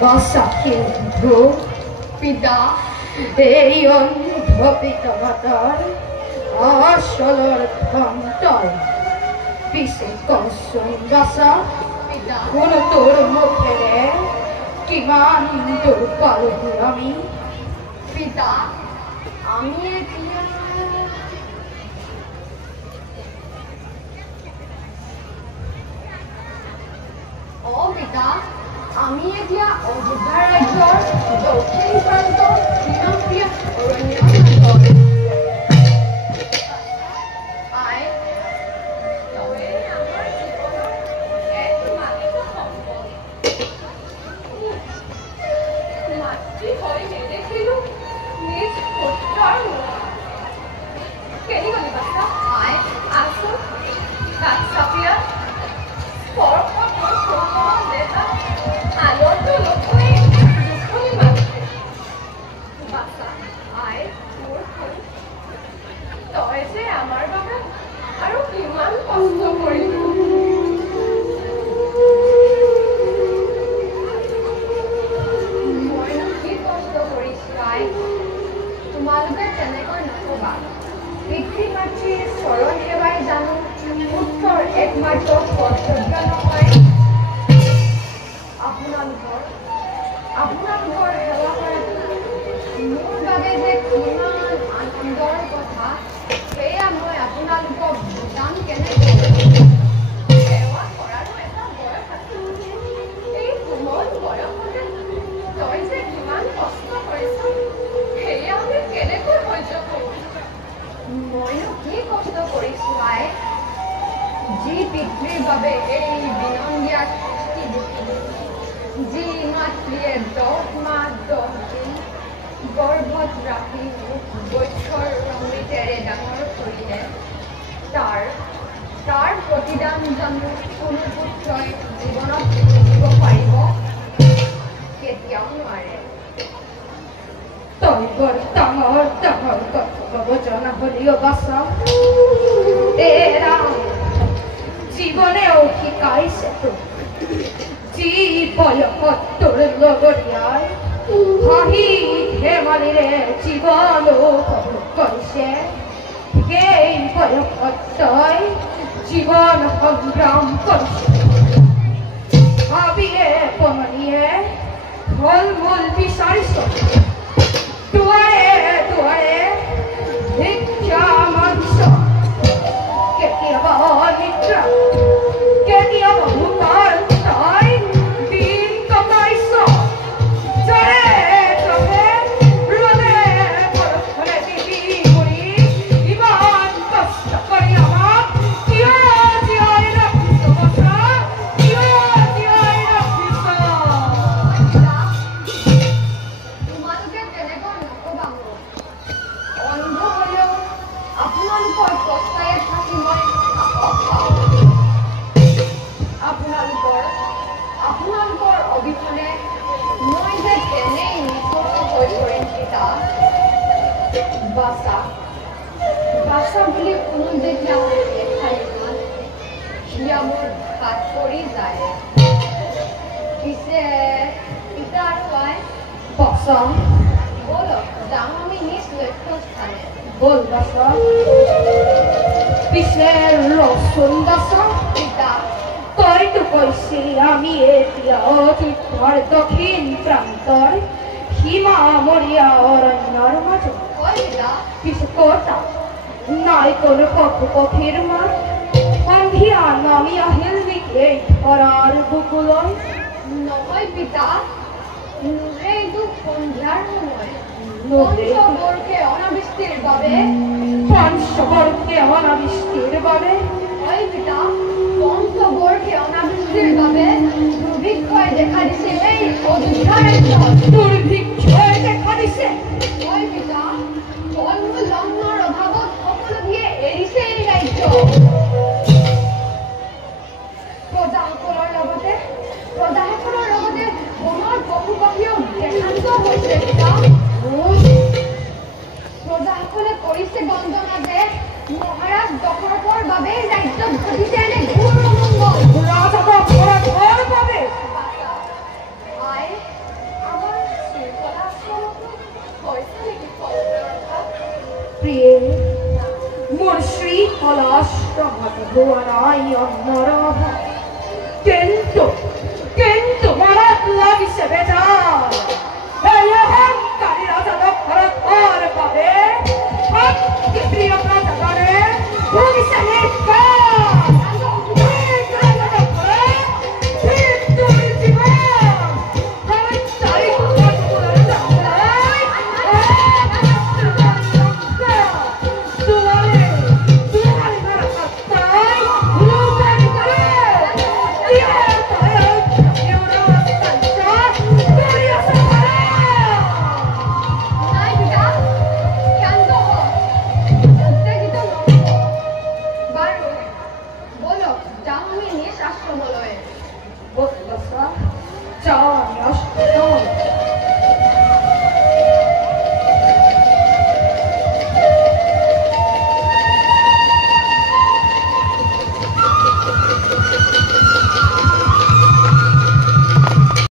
Basakindho pida এই অন্ধ পিতা মাতার আসলর ঘন্টার পিছে কসম বাসা কোন তোর মুখে কিমান তোর পালু আমি পিতা আমি ও পিতা আমি এতিয়া অযোধ্যা ৰাজ্যৰ দক্ষিণ প্ৰান্তৰ তৃণপ্ৰিয় অৰণ্য জীবনেও শিকাইছে যি বয়সত তোৰ লগৰীয়াই হাঁহি ধেমালিৰে জীৱন উপভোগ কৰিছে সেই বয়সত তই জীৱন সংগ্ৰাম কৰিছে ভাবিয়ে বননিয়ে ফল মূল বিচাৰিছ দুৱাৰে দুৱাৰে ভিক্ষা মাংস কেতিয়াবা অনিদ্ৰা কেতিয়াবা ভোকৰ তই দিন কটাইছ জৰে তহে ৰ'দে বৰষুণে তিতি কৰি ইমান কষ্ট কৰি আমাক কিয় জীয়াই ৰাখিছ বছা কিয় জীয়াই ৰাখিছ তোমালোকে তেনেকৈ নকবা অন্ধ হ'লেও আপোনালোকৰ কষ্টাই থাকি মই আপোনালোকৰ অবিহনে মই যে কেনেই নিঃস্ব হৈ পৰিম পিতা বাছা বাছা বুলি কোনো যেতিয়া এঠাইত সিয়া মোৰ হাত পৰি যায় পিছে পিতা আৰু আই বাছা বলক যাওঁ আমি নিজ লক্ষ্যস্থানে বল বাছা পিছে ৰচোন বাছা পিতা তইতো কৈছিলি আমি এতিয়া অযোধ্যাৰ দক্ষিণ প্ৰান্তৰ সীমামূৰীয়া অৰণ্যৰ মাজত নাই কোনো পথেৰ মাঠ সন্ধিয়া নামি আহিল নেকি ধৰাৰ বুকুলৈ নহয় পিতা এইটো সন্ধিয়াৰ সময় পঞ্চবৰ্ষে অনাবৃষ্টিৰ বাবে হয় পিতা পঞ্চবৰ্ষে অনাবৃষ্টিৰ বাবে দুৰ্ভিক্ষই দেখা দিছে এই অযোধ্যা ৰাজ্যত দুৰ্ভিক্ষই দেখা দিছে হয় পিতা ফল মূল অন্নৰ অভাৱত সকলোৱে এৰিছে এই ৰাজ্য প্ৰজাসকলৰ লগতে বনৰ পশু পক্ষীও দেখান্ত হৈছে পিতা প্ৰজাসকলে কৰিছে বন্দনা যে মহাৰাজ দশৰথৰ বাবে ৰাজ্যত ঘটিছে এনে ঘোৰ অমংগল প্ৰিয়ে মোৰ শ্ৰীকলাশ্ৰমত হোৱা নাই অন্নৰ অভাৱ কিন্তু মনত লাগিছে বেজাৰ